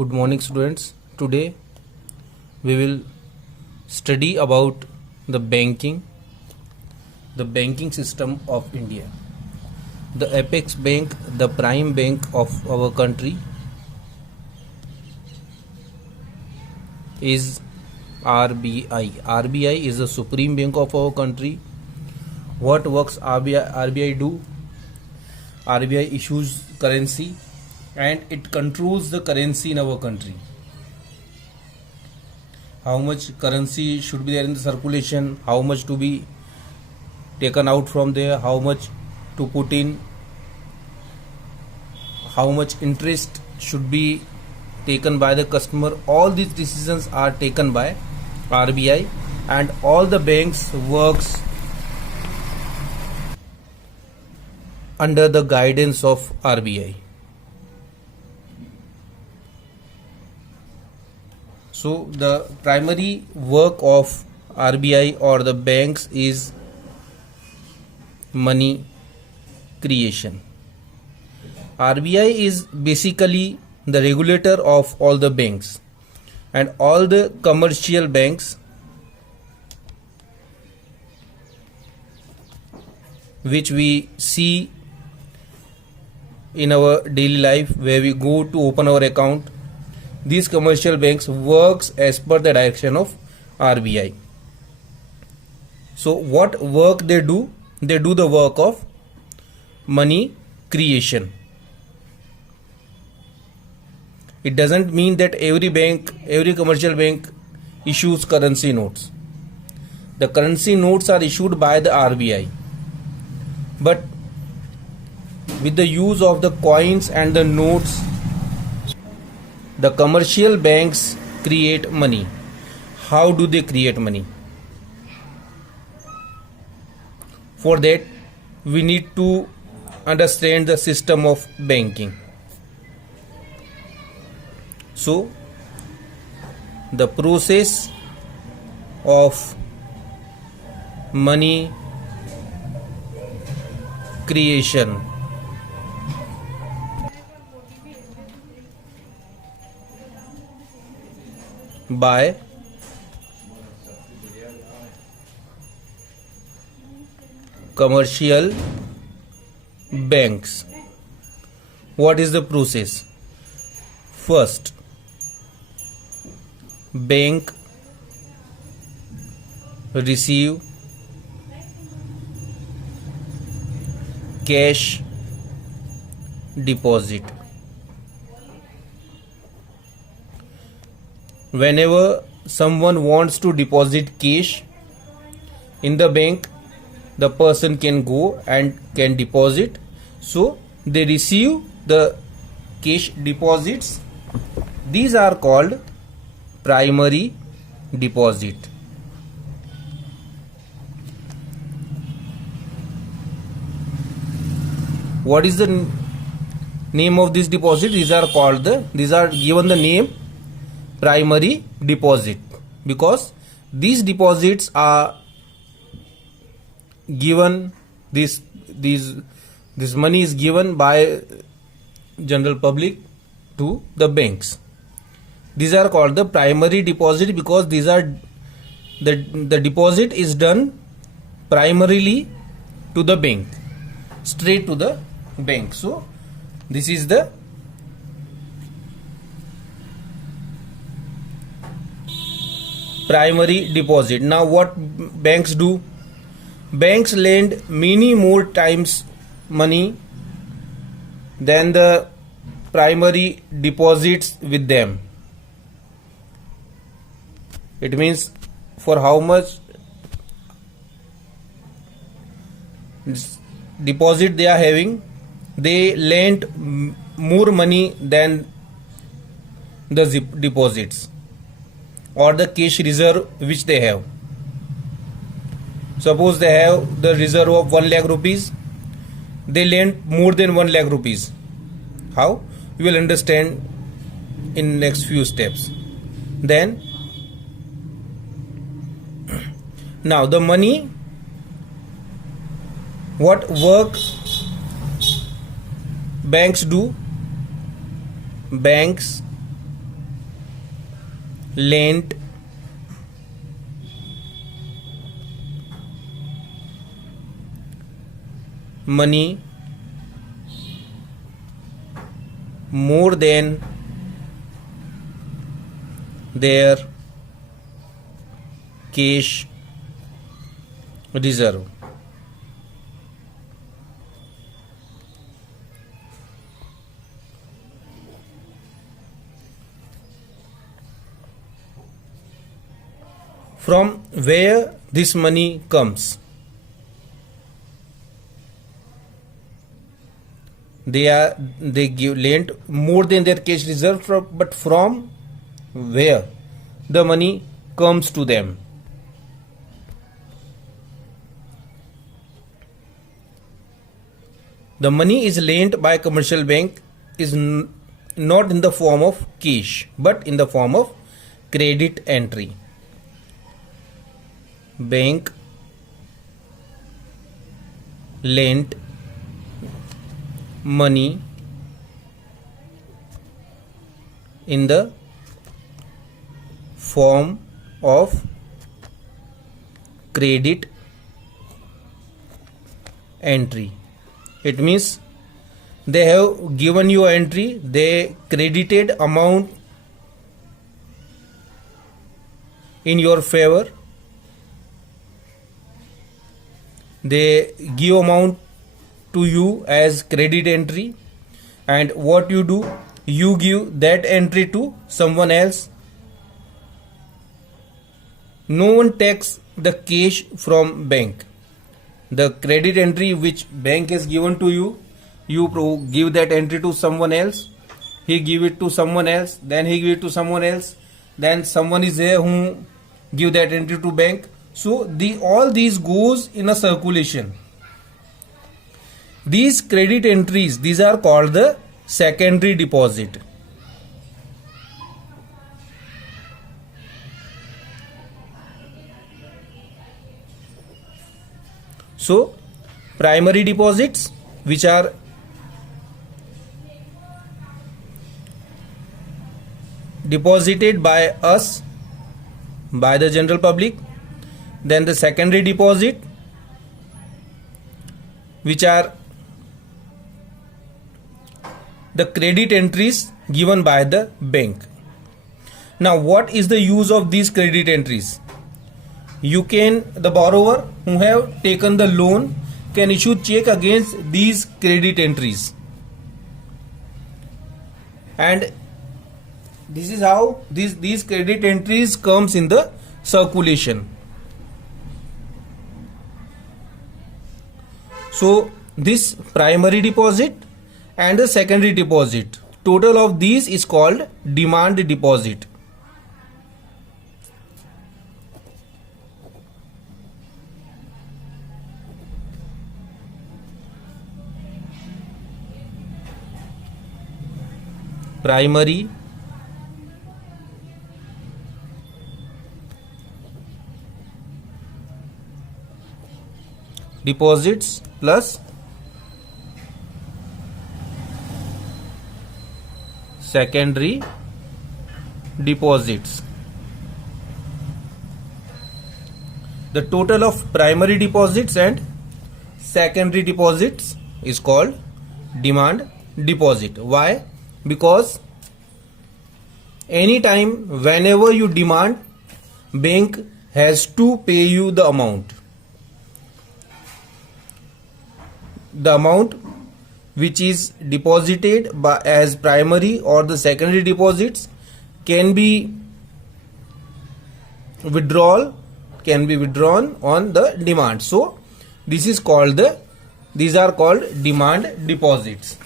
Good morning, students. Today we will study about the banking system of India. The apex bank, the prime bank of our country is RBI. RBI is the supreme bank of our country. What works RBI do? RBI issues currency and it controls the currency in our country. How much currency should be there in the circulation, how much to be taken out from there, how much to put in, how much interest should be taken by the customer. All these decisions are taken by RBI and all the banks works under the guidance of RBI. So the primary work of RBI or the banks is money creation. RBI is basically the regulator of all the banks and all the commercial banks which we see in our daily life where we go to open our account. These commercial banks works as per the direction of RBI. So what work they do? They do the work of money creation. It doesn't mean that every commercial bank issues currency notes. The currency notes are issued by the RBI. But with the use of the coins and the notes, the commercial banks create money. How do they create money? For that, we need to understand the system of banking. So, the process of money creation by commercial banks. What is the process? First, bank receive cash deposit. Whenever someone wants to deposit cash in the bank, the person can go and can deposit. So they receive the cash deposits. These are called primary deposit. What is the name of this deposit? These are given the name primary deposit because these deposits are given, this money is given by general public to the banks. These are called the primary deposit because these are the deposit is done primarily to the bank, straight to the bank. So this is the primary deposit. Now what banks do? Banks lend many more times money than the primary deposits with them. It means for how much deposit they are having, they lend more money than the deposits or the cash reserve which they have. Suppose they have the reserve of 1 lakh rupees, they lend more than 1 lakh rupees. How? You will understand in next few steps. Then now the money, what work banks do? Banks lent money more than their cash reserve. From where this money comes? They give lent more than their cash reserve, but from where the money comes to them? The money is lent by commercial bank is not in the form of cash but in the form of credit entry. Bank lent money in the form of credit entry. It means they have given you entry, they credited amount in your favor, they give amount to you as credit entry, and what you do, you give that entry to someone else. No one takes the cash from bank. The credit entry which bank has given to you, you give that entry to someone else, he give it to someone else, then he give it to someone else, then someone is there who give that entry to bank. So all these goes in a circulation. These credit entries, these are called the secondary deposit. So primary deposits, which are deposited by us, by the general public. Then the secondary deposit, which are the credit entries given by the bank. Now what is the use of these credit entries? The borrower who have taken the loan can issue check against these credit entries, and this is how these credit entries comes in the circulation. So this primary deposit and the secondary deposit, total of these is called demand deposit. Primary deposits plus secondary deposits. The total of primary deposits and secondary deposits is called demand deposit. Why? Because anytime whenever you demand, bank has to pay you the amount. The amount which is deposited as primary or the secondary deposits can be withdrawn on the demand. So these are called demand deposits.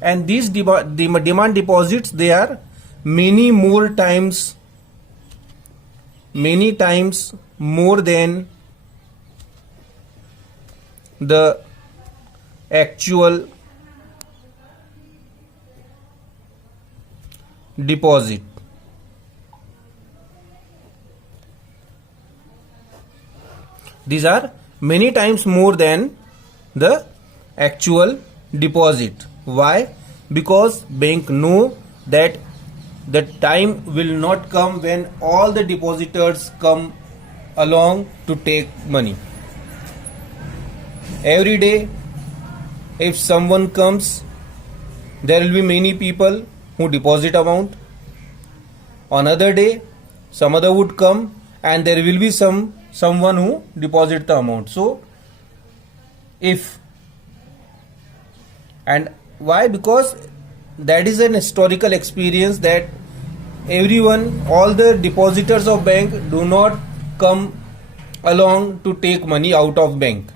And these demand deposits, they are many times more than the actual deposit. These are many times more than the actual deposit. Why? Because bank know that the time will not come when all the depositors come along to take money. Every day, if someone comes, there will be many people who deposit amount. On other day, some other would come and there will be someone who deposit the amount. So if, and why? Because that is an historical experience that everyone, all the depositors of bank do not come along to take money out of bank.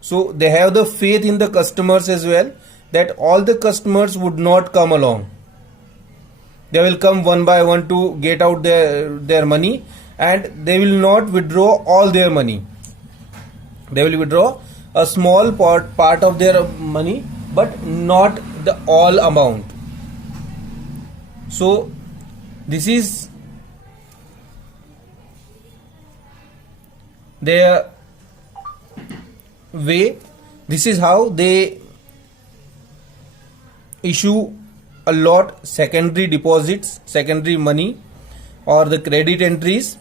So they have the faith in the customers as well, that all the customers would not come along. They will come one by one to get out their money, and they will not withdraw all their money. They will withdraw a small part of their money, but not the all amount. So this is their way. This is how they issue a lot secondary deposits, secondary money, or the credit entries.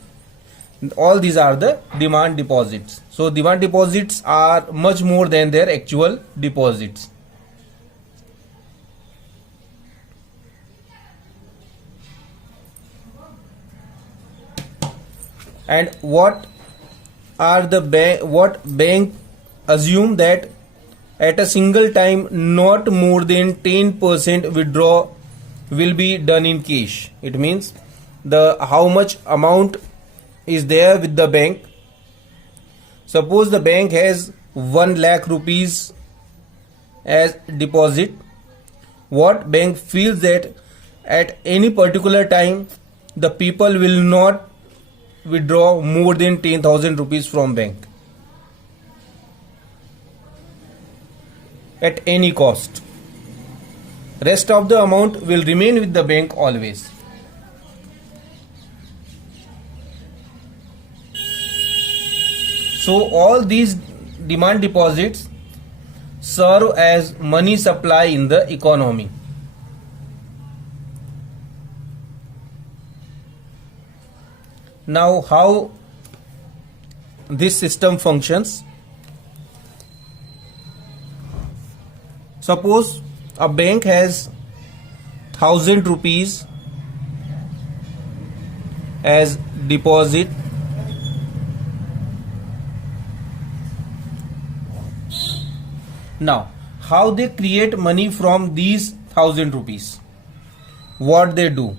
All these are the demand deposits. So demand deposits are much more than their actual deposits. And what bank assume that at a single time not more than 10% withdraw will be done in cash. It means how much amount is there with the bank. Suppose the bank has 1 lakh rupees as deposit. What bank feels that at any particular time the people will not withdraw more than 10,000 rupees from bank at any cost. Rest of the amount will remain with the bank always. So all these demand deposits serve as money supply in the economy. Now, how this system functions? Suppose a bank has 1,000 rupees as deposit. Now, how they create money from these 1,000 rupees? What they do?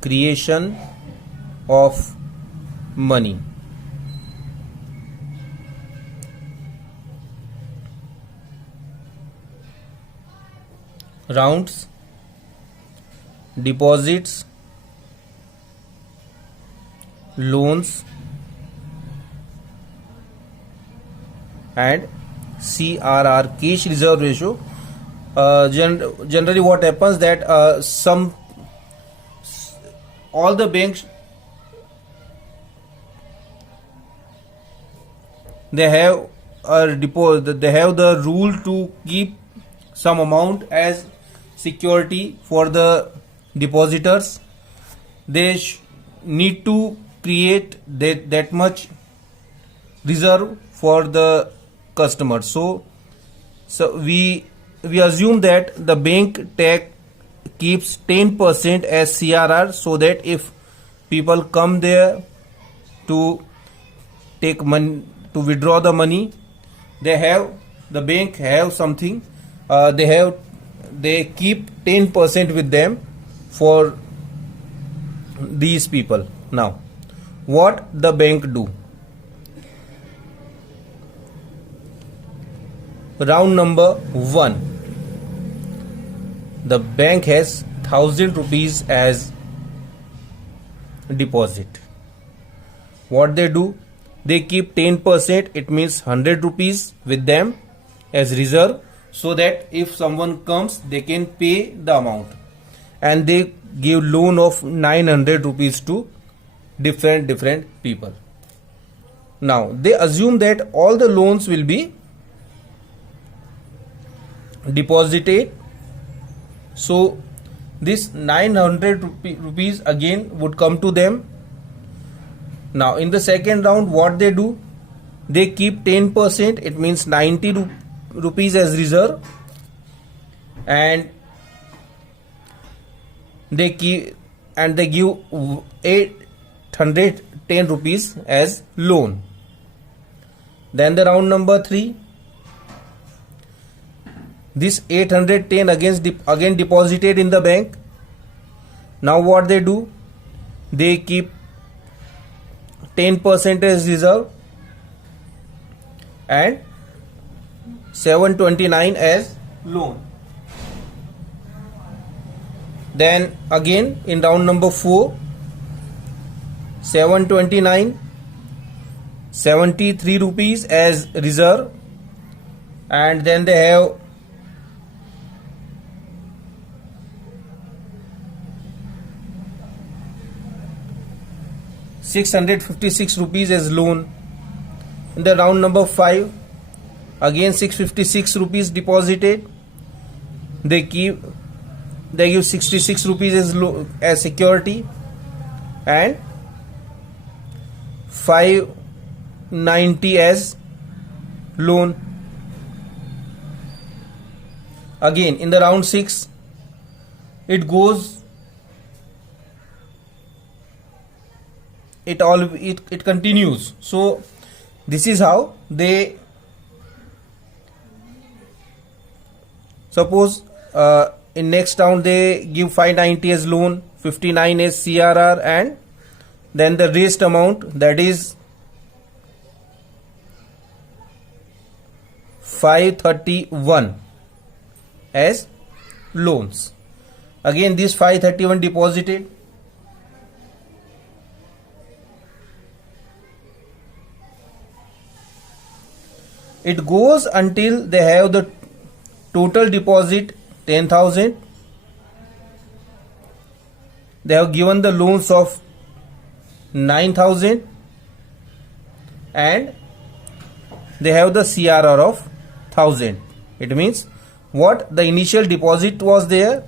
Creation of money. Rounds, deposits, loans, and CRR, cash reserve ratio. Generally what happens that all the banks, they have the rule to keep some amount as security for the depositors. They need to create that much reserve for the customers. So we assume that the bank keeps 10% as CRR, so that if people come there to take money, to withdraw the money, the bank have something. They keep 10% with them for these people. Now, what the bank do? Round number 1. The bank has 1,000 rupees as deposit. What they do? They keep 10%, it means 100 rupees with them as reserve, so that if someone comes, they can pay the amount. And they give loan of 900 rupees to different people. Now they assume that all the loans will be deposited, so this 900 rupees again would come to them. Now in the second round, what they do, they keep 10%, it means 90 rupees as reserve, and they give 810 rupees as loan. Then the round number 3, this 810 again deposited in the bank. Now what they do, they keep 10% as reserve and 729 as loan. Then again in round number 4, 729, 73 rupees as reserve, and then they have 656 rupees as loan. In the round number 5, again 656 rupees deposited, they give 66 rupees as security and 590 as loan. Again in the round 6, it continues. So this is how they suppose in next round they give 590 as loan, 59 as CRR, and then the raised amount, that is 531 as loans. Again this 531 deposited, it goes until they have the total deposit 10,000. They have given the loans of 9,000 and they have the CRR of 1,000. It means what the initial deposit was there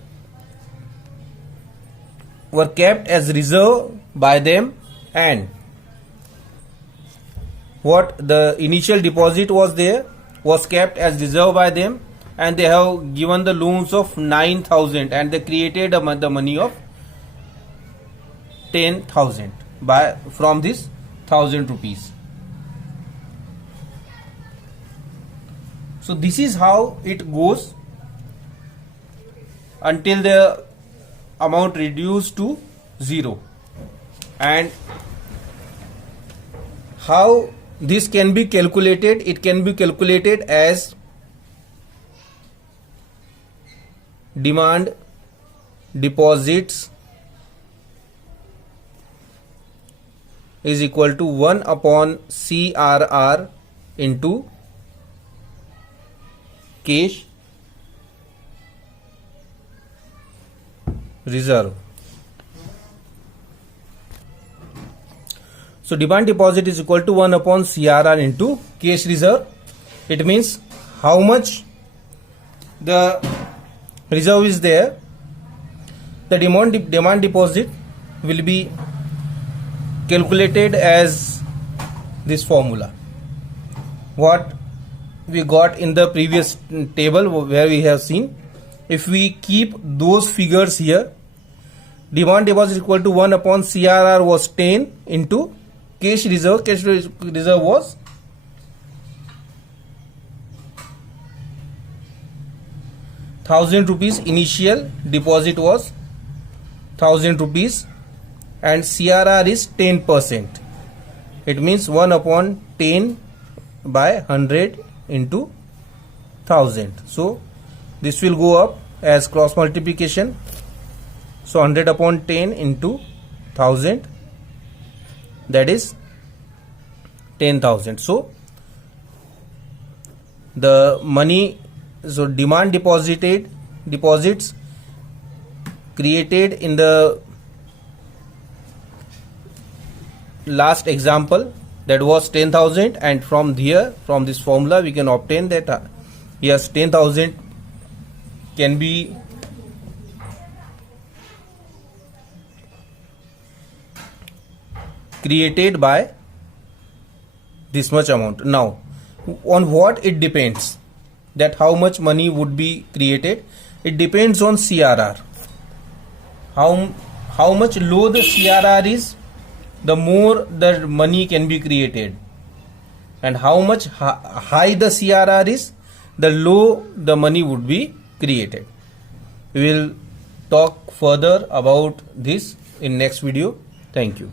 were kept as reserve by them, and what the initial deposit was there was kept as reserve by them, and they have given the loans of 9,000 and they created the money of 10,000 from this 1,000 rupees. So this is how it goes until the amount reduced to 0. And how this can be calculated, it can be calculated as demand deposits is equal to 1 upon CRR into cash reserve. So demand deposit is equal to 1 upon CRR into cash reserve. It means how much the reserve is there, the demand deposit will be calculated as this formula what we got in the previous table where we have seen. If we keep those figures here, demand deposit equal to 1 upon CRR was 10 into cash reserve. Cash reserve was 1,000 rupees. Initial deposit was 1,000 rupees and CRR is 10%. It means 1 upon 10 by 100 into 1,000. So this will go up as cross multiplication. So 100 upon 10 into 1,000, that is 10,000. So the money, so demand deposits created in the last example, that was 10,000, and from here, from this formula, we can obtain that yes, 10,000 can be created by this much amount. Now, on what it depends, that how much money would be created? It depends on CRR. How much low the CRR is, the more the money can be created, and how much high the CRR is, the low the money would be created. We will talk further about this in next video. Thank you.